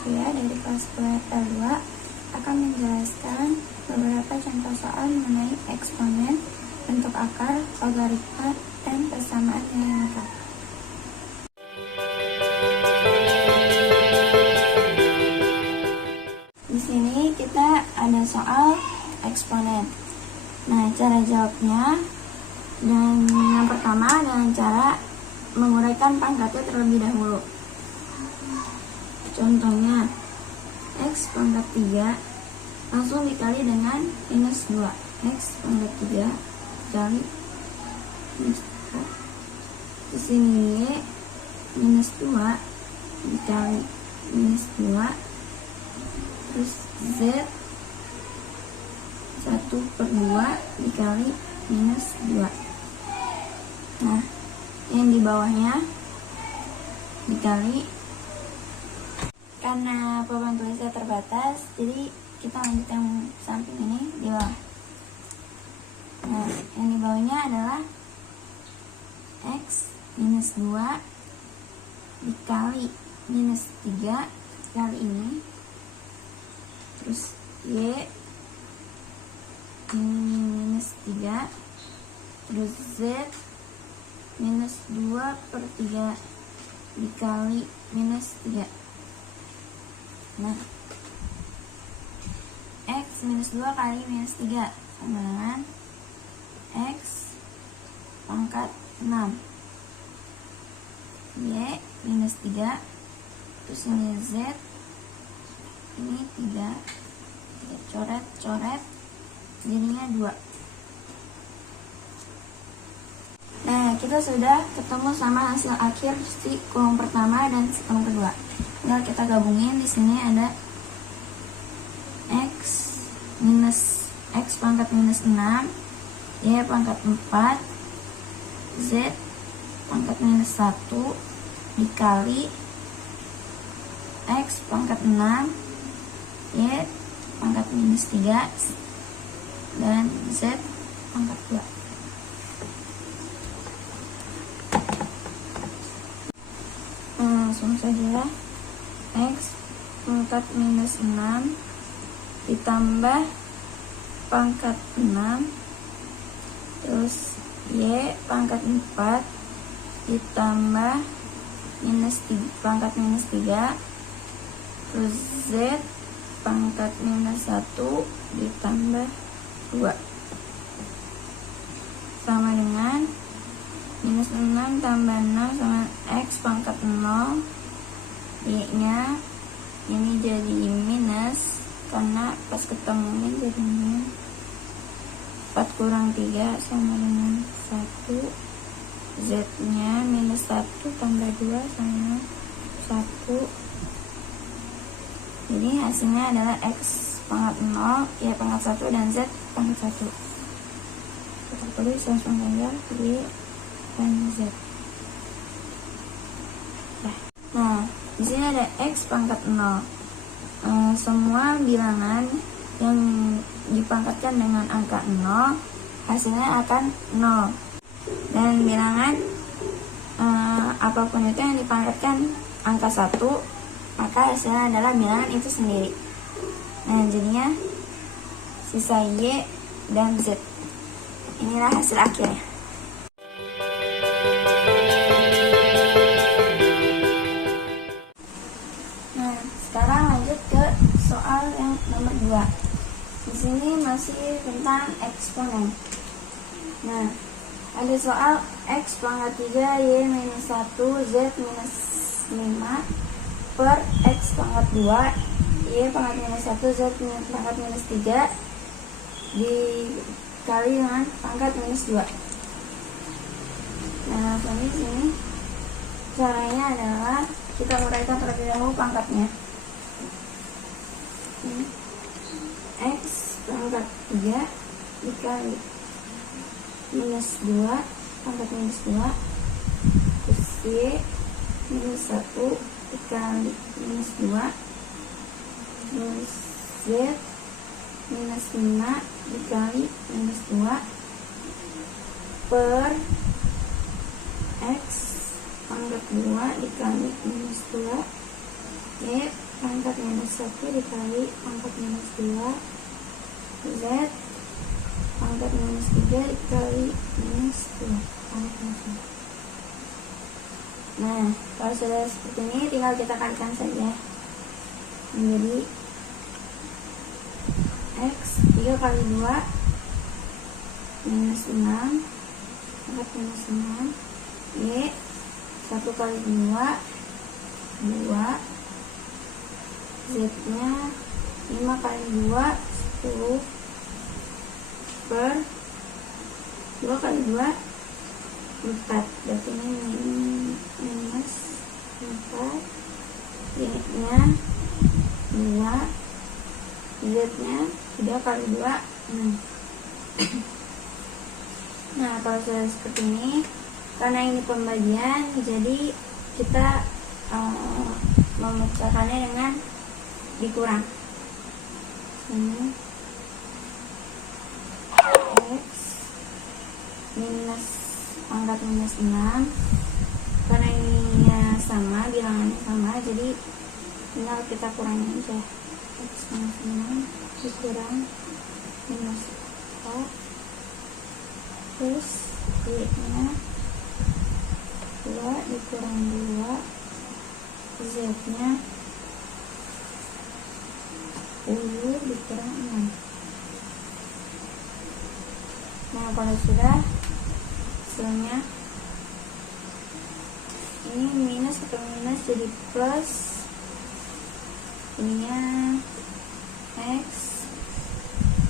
Cia dari kelas 10 FL2 akan menjelaskan beberapa contoh soal mengenai eksponen, bentuk akar, logaritma, dan persamaan nilai lengkap. Di sini kita ada soal eksponen. Nah, cara jawabnya dan yang pertama dengan cara menguraikan pangkatnya terlebih dahulu. Contohnya, X pangkat 3 langsung dikali dengan minus 2. X pangkat 3 dikali minus 2. Di sini Y minus 2 dikali minus 2. Terus Z 1/2 dikali minus 2. Nah, yang di bawahnya dikali. Karena papan tulisnya terbatas, jadi kita lanjut yang samping ini di bawah. Nah, yang di bawahnya adalah X minus 2 dikali minus 3 kali ini. Terus Y minus 3. Terus Z minus 2/3 dikali minus 3. Nah, X minus 2 kali minus 3 sama dengan X pangkat 6. Y minus 3. Terus ini Z. Ini 3. Coret-coret jadinya 2. Nah, kita sudah ketemu sama hasil akhir si kolom pertama dan si kolom kedua. Tinggal kita gabungin. Di sini ada X pangkat minus 6, Y pangkat 4, Z pangkat minus 1 dikali X pangkat 6, Y pangkat minus 3, dan Z pangkat 2. Langsung saja. X pangkat minus 6 ditambah pangkat 6, terus Y pangkat 4 ditambah pangkat minus 3, terus Z pangkat minus 1 ditambah 2 sama dengan minus 6 tambah 6 sama X pangkat 0. Y nya ini jadi minus karena pas ketemunya jadi minus. 4 kurang 3 sama dengan 1. Z nya minus 1 tambah 2 sama 1. Jadi hasilnya adalah X pangkat 0, Y pangkat 1, dan Z pangkat 1. Kita tulis langsung saja Y dan Z. Nah, di sini ada X pangkat 0. Semua bilangan yang dipangkatkan dengan angka 0 hasilnya akan 0. Dan bilangan apapun itu yang dipangkatkan angka 1, maka hasilnya adalah bilangan itu sendiri. Nah, jadinya sisa Y dan Z. Inilah hasil akhirnya. Nah, sekarang lanjut ke soal yang nomor 2. Di sini masih tentang eksponen. Nah, ada soal X pangkat 3 Y minus 1 Z minus 5 per X pangkat 2 Y pangkat minus 1 Z pangkat minus 3 dikali dengan pangkat minus 2. Nah, di sini caranya adalah kita uraikan terlebih dahulu pangkatnya. X pangkat 3 dikali minus 2 pangkat minus 2, terus Y minus 1 dikali minus 2, terus Z minus 5 dikali minus 2 per X pangkat 2 dikali minus 2 Y pangkat minus 1 dikali pangkat minus 2 Z pangkat minus 3 dikali minus 2 pangkat minus 2. Nah, kalau sudah seperti ini tinggal kita kalikan saja menjadi X 3 kali 2 minus 6 pangkat minus 6 Y 1 kali 2 Z nya 5 kali 2 10 per 2 kali 2 4, berarti ini minus 4 Y nya 2 Z nya 3 kali 2 6. Nah, kalau sudah seperti ini, karena ini pembagian, jadi kita memecahkannya dengan dikurang. Ini X minus pangkat minus 6, karena ininya sama, bilangannya sama, jadi tinggal kita kurangi aja. X minus 6 dikurang minus 4 terus Y nya 2 dikurang 2 Z nya 10 dikurang 6. Nah, kalau sudah hasilnya ini minus ketemu minus jadi plus, ininya X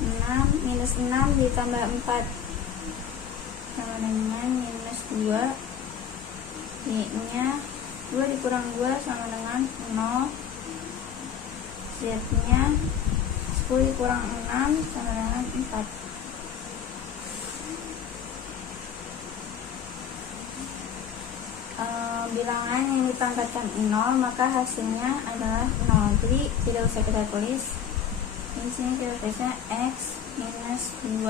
6 minus 6 ditambah 4 sama dengan minus 2 Y nya 2 dikurang 2 sama dengan 0 Z nya 10 dikurang 6 sama dengan 4. Bilangan yang dipangkatkan 0, maka hasilnya adalah 0, jadi tidak usah kita tulis. Di sini kita tulisnya X minus 2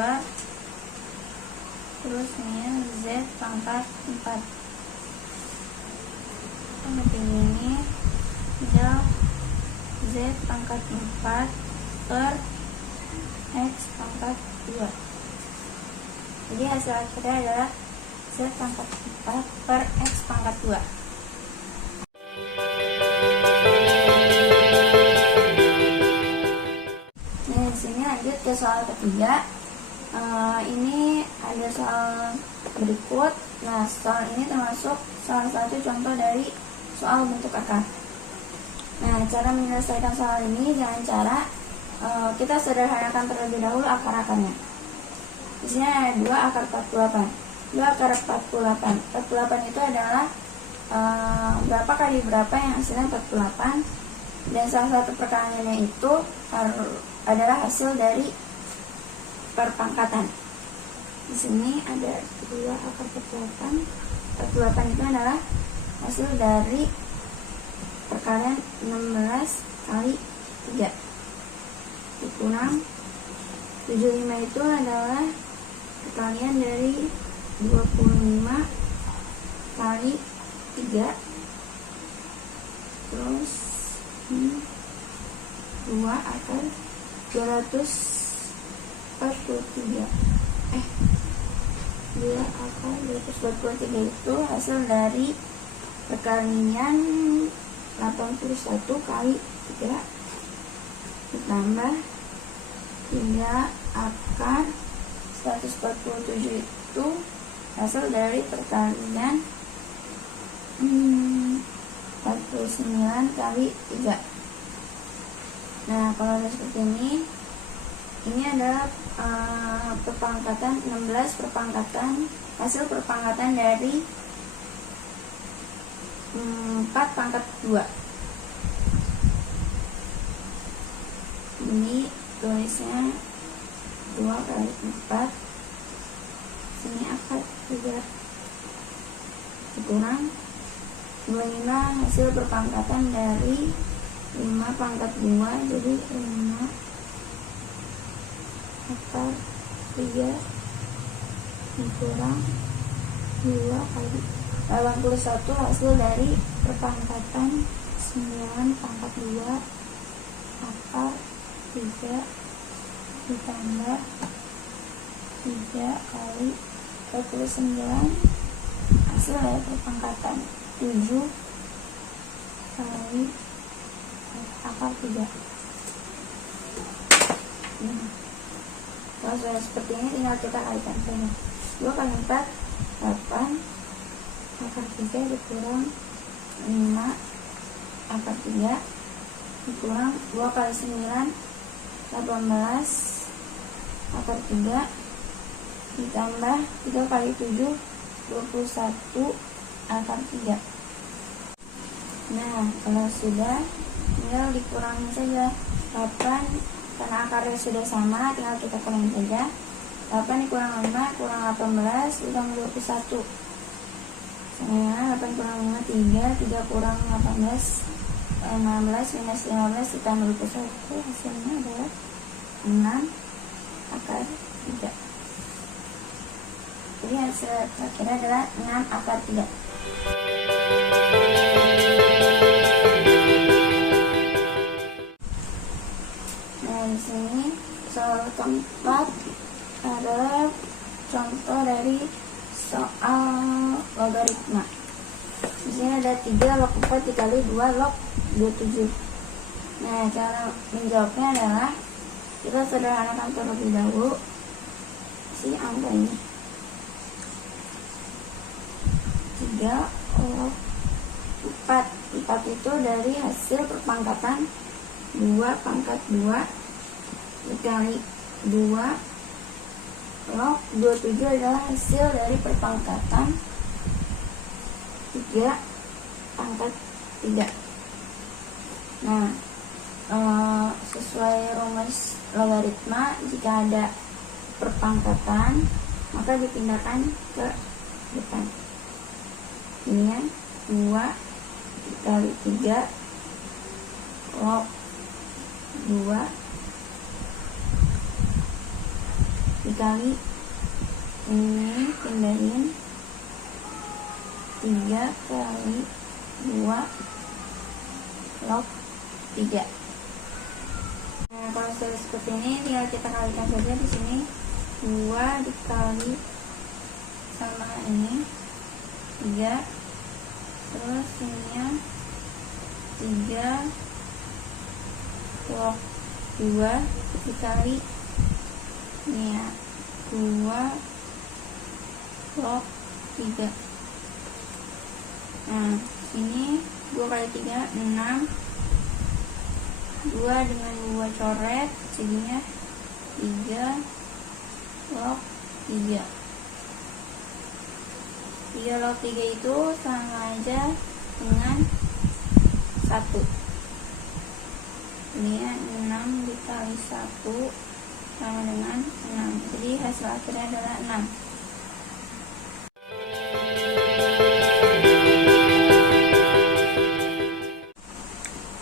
terus minus Z pangkat 4. Seperti ini adalah Z pangkat 4 per X pangkat 2. Jadi hasil akhirnya adalah Z pangkat 4 per X pangkat 2. Nah, di sini lanjut ke soal ketiga. Ini ada soal berikut. Nah, soal ini termasuk salah satu contoh dari soal bentuk akar. Nah, cara menyelesaikan soal ini dengan cara kita sederhanakan terlebih dahulu akar-akarnya. Di sini ada 2 akar 48. 2 akar 48. 48 itu adalah berapa kali berapa yang hasilnya 48, dan salah satu perkaliannya itu adalah hasil dari perpangkatan. Di sini ada 2 akar 48. 48 itu adalah hasil dari perkalian 16 kali 3 dikurang 75 itu adalah perkalian dari 25 kali 3 terus 2 akar 243. 2 akar 243 itu hasil dari perkalian 81 kali 3 ditambah 3 akar 147 itu hasil dari perkalian 49 kali 3. Nah, kalau ada seperti ini adalah perpangkatan 16 perpangkatan, hasil perpangkatan dari 4 pangkat 2. Ini tulisnya 2 kali 4, sini akar 3 dikurang 25 hasil perpangkatan dari 5 pangkat 2, jadi 5 akar 3 dikurang 2 kali 81 hasil dari perpangkatan 1. 9 pangkat 2 akar 3 ditambah 3 kali 29 hasil dari perpangkatan 7 kali akar 3. Kalau sudah seperti ini tinggal kita kalikan saja. 2 kali 4 8 akar 3 dikurang 5 akar 3 dikurang 2 kali 9 18 akar 3 ditambah 3 kali 7 21 akar 3. Nah, kalau sudah tinggal dikurangi saja 8, karena akarnya sudah sama tinggal kita kurangi saja. 8 dikurang 5 kurang 18 ditambah 21 sama 8 kurang 5 3 kurang 18 16 minus 15 ditambah 21 hasilnya adalah 6 akar 3. Jadi hasil terakhir adalah 6 akar 3. Nah, di sini soal keempat adalah contoh dari soal logaritma. Di sini ada 3 log 4 dikali 2 log 27. Nah, cara menjawabnya adalah kita sederhanakan terlebih dahulu si angka ini. 3 log 4 itu dari hasil perpangkatan 2 pangkat 2 dikali 2 log 27 adalah hasil dari perpangkatan 3 pangkat 3. Nah, sesuai rumus logaritma, jika ada perpangkatan maka dipindahkan ke depan. Ini ya, 2 dikali 3 log 2 dikali ini pindahin 3 kali 2 log 3. Nah, kalau sudah seperti ini tinggal kita kalikan saja. Di sini 2 dikali sama ini 3, terus ininya 3 log 2 dikali ini ya 2 log 3. Nah, ini 2 kali 3 6, 2 dengan 2 coret jadinya 3 log 3. 3 log 3 itu sama aja dengan 1. Ini ya, 6 dikali 1 sama dengan 6. Jadi hasil akhirnya adalah 6.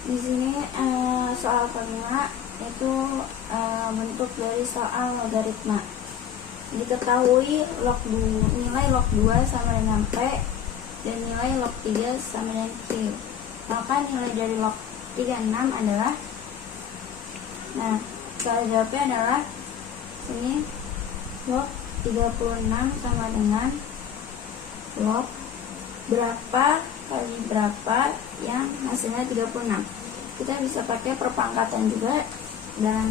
Di sini soal kelima itu bentuk dari soal logaritma. Diketahui nilai log 2 sama dengan P dan nilai log 3 sama dengan Q. Maka nilai dari log 36 adalah, nah, cara jawabnya adalah ini log 36 sama dengan log berapa kali berapa yang hasilnya 36. Kita bisa pakai perpangkatan juga dan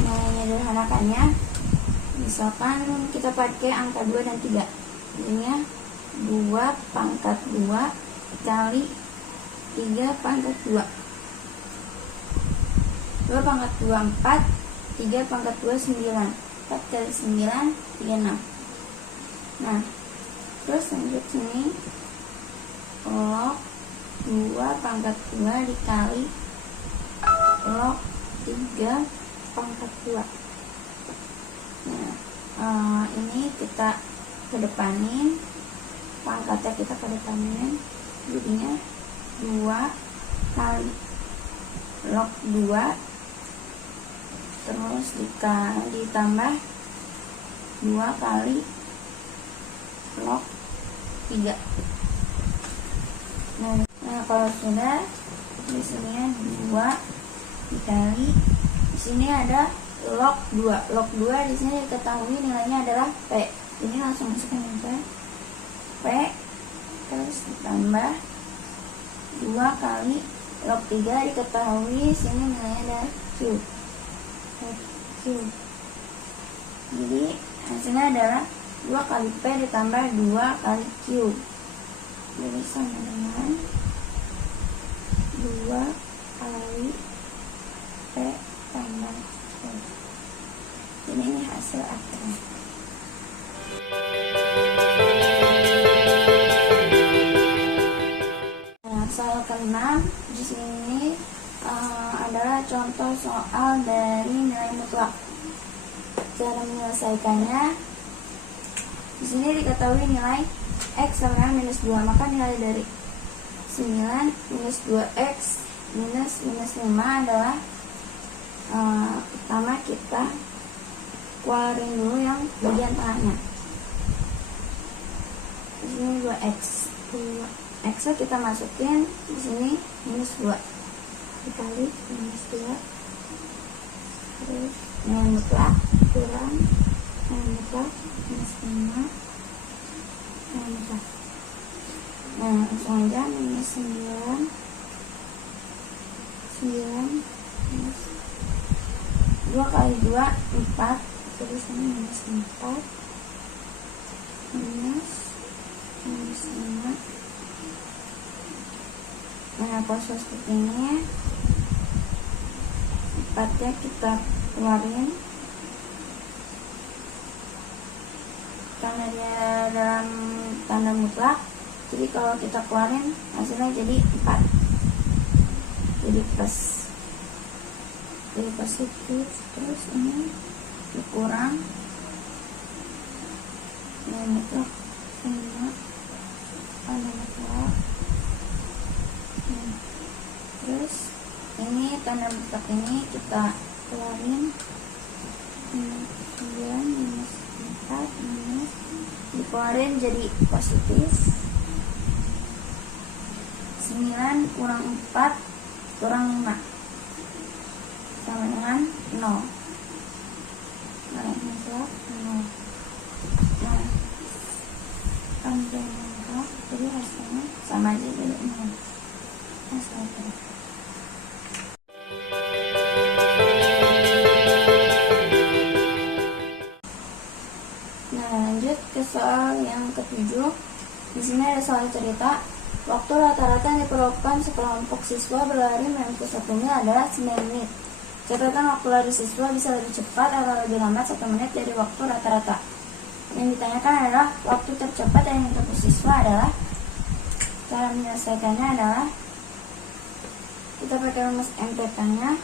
menyederhanakannya. Misalkan kita pakai angka 2 dan 3. Jadinya 2 pangkat 2 kali 3 pangkat 2. 2 pangkat 2 4, 3 pangkat 2 9. 4 kali 9 36. Nah, terus lanjut sini log 2 pangkat 2 dikali log 3 pangkat 2. Nah, ini kita kedepanin, pangkatnya kita kedepanin, jadinya 2 kali log 2 terus ditambah 2 kali log 3. Nah, Nah, kalau sudah, di sini 2 dikali, di sini ada log 2. Log 2 di sini diketahui nilainya adalah P. Jadi langsung masukkan yang P terus ditambah 2 kali log 3 diketahui sini nilainya ada Q. Jadi hasilnya adalah 2 kali P ditambah 2 kali Q. Jadi sama dengan 2 kali P tambah Q. Jadi ini hasil akhirnya. Nah, soal ke-6 di sini adalah contoh soal dari nilai mutlak. Cara menyelesaikannya, di sini diketahui nilai X sama dengan minus 2, maka nilai dari 9 minus 2X minus 5 adalah pertama kita keluarin dulu yang bagian tengahnya. Di sini 2X. X kita masukin di sini minus 2 dikali minus 2 terus nilai mutlak kurang nilai mutlak minus 5 nilai mutlak. Nah, langsung aja minus 9 minus 2 kali 2 4, terus ini minus 4 minus 5. Nah, proses seperti ini 4-nya kita keluarin karena dia dalam tanda mutlak, jadi kalau kita keluarin hasilnya jadi 4, jadi plus, jadi positif. Terus ini dikurang nilai mutlak 5 tanda mutlak. Terus ini tanda mutlak ini kita keluarin 9 minus 4 minus, dikeluarin jadi positif 9 kurang 4 kurang 5 sama dengan 0. Nah, mutlak 0. Nah, tanda mutlak jadi hasilnya sama aja jadi 0. Nah, lanjut ke soal yang ke-7. Di sini ada soal cerita. Waktu rata-rata yang diperlukan sekelompok siswa berlari menempuh 1 mil adalah 9 menit. Catatan waktu lari siswa bisa lebih cepat atau lebih lambat 1 menit dari waktu rata-rata. Yang ditanyakan adalah waktu tercepat yang ditempuh siswa adalah. Cara menyelesaikannya adalah kita pakai rumus MPK-nya.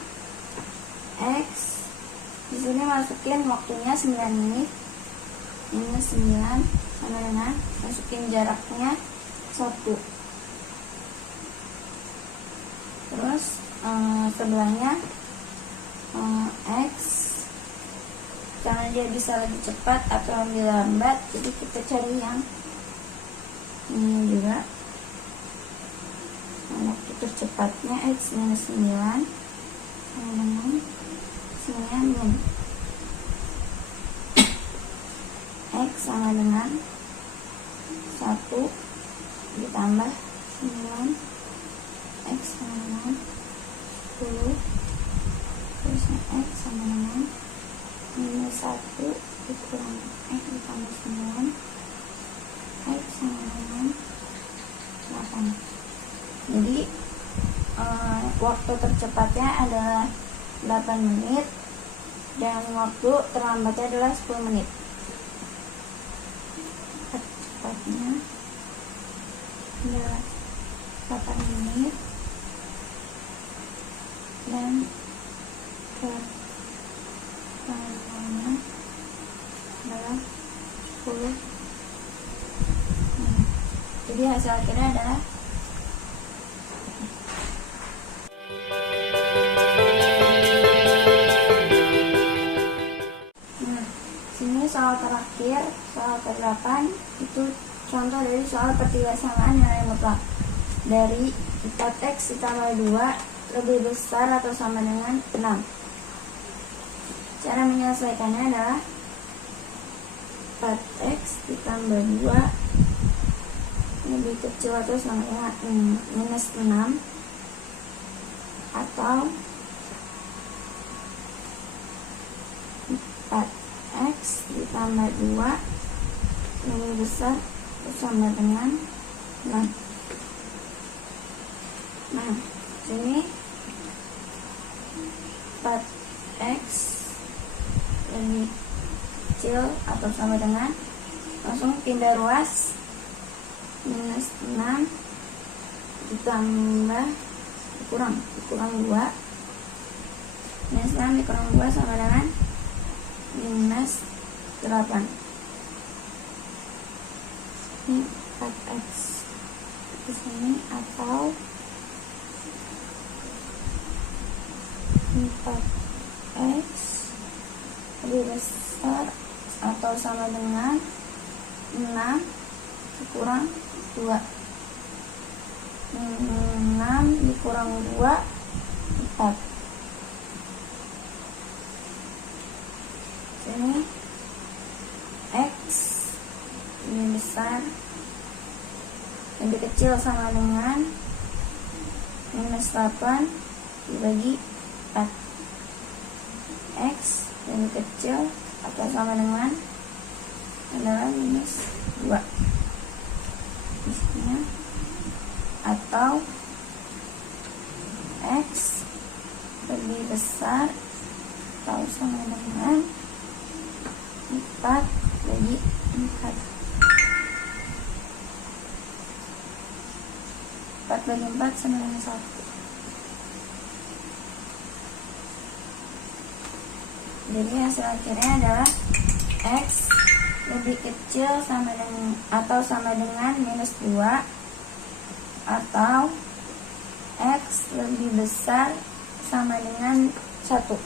X di sini masukin waktunya 9 menit minus 9 sama dengan masukin jaraknya 1. Terus sebelahnya X karena dia bisa lebih cepat atau lebih lambat, jadi kita cari yang ini juga. Waktu tercepatnya X minus 9 sama dengan 9 min. X sama dengan 1 ditambah 9, X sama dengan 10, terus X sama dengan minus 1 dikurang X ditambah 9, X sama dengan 8. Jadi waktu tercepatnya adalah 8 menit dan waktu terlambatnya adalah 10 menit. Tercepatnya adalah 8 menit dan terlambatnya adalah 10 menit. Jadi hasil akhirnya adalah soal terakhir, soal ke-8 itu contoh dari soal pertigasamaan nilai mutlak. dari 4x ditambah 2 lebih besar atau sama dengan 6. Cara menyelesaikannya adalah 4x ditambah 2 lebih kecil atau sama dengan minus 6, atau 4x ditambah 2 lebih besar atau sama dengan 6. Nah, sini 4x lebih kecil atau sama dengan, langsung pindah ruas, minus 6 ditambah dikurang 2, minus 6 dikurang 2 sama dengan minus 8. Ini 4x di sini, atau 4x lebih besar atau sama dengan 6 dikurang 2. 6 dikurang 2, 4. Sini x lebih besar lebih kecil sama dengan minus 8 dibagi 4. X lebih kecil atau sama dengan adalah minus 2 isinya, atau x lebih besar atau sama dengan 4 bagi 4. 4 bagi 4 sama dengan 1. Jadi hasil akhirnya adalah x lebih kecil sama dengan atau sama dengan minus 2, atau x lebih besar sama dengan 1.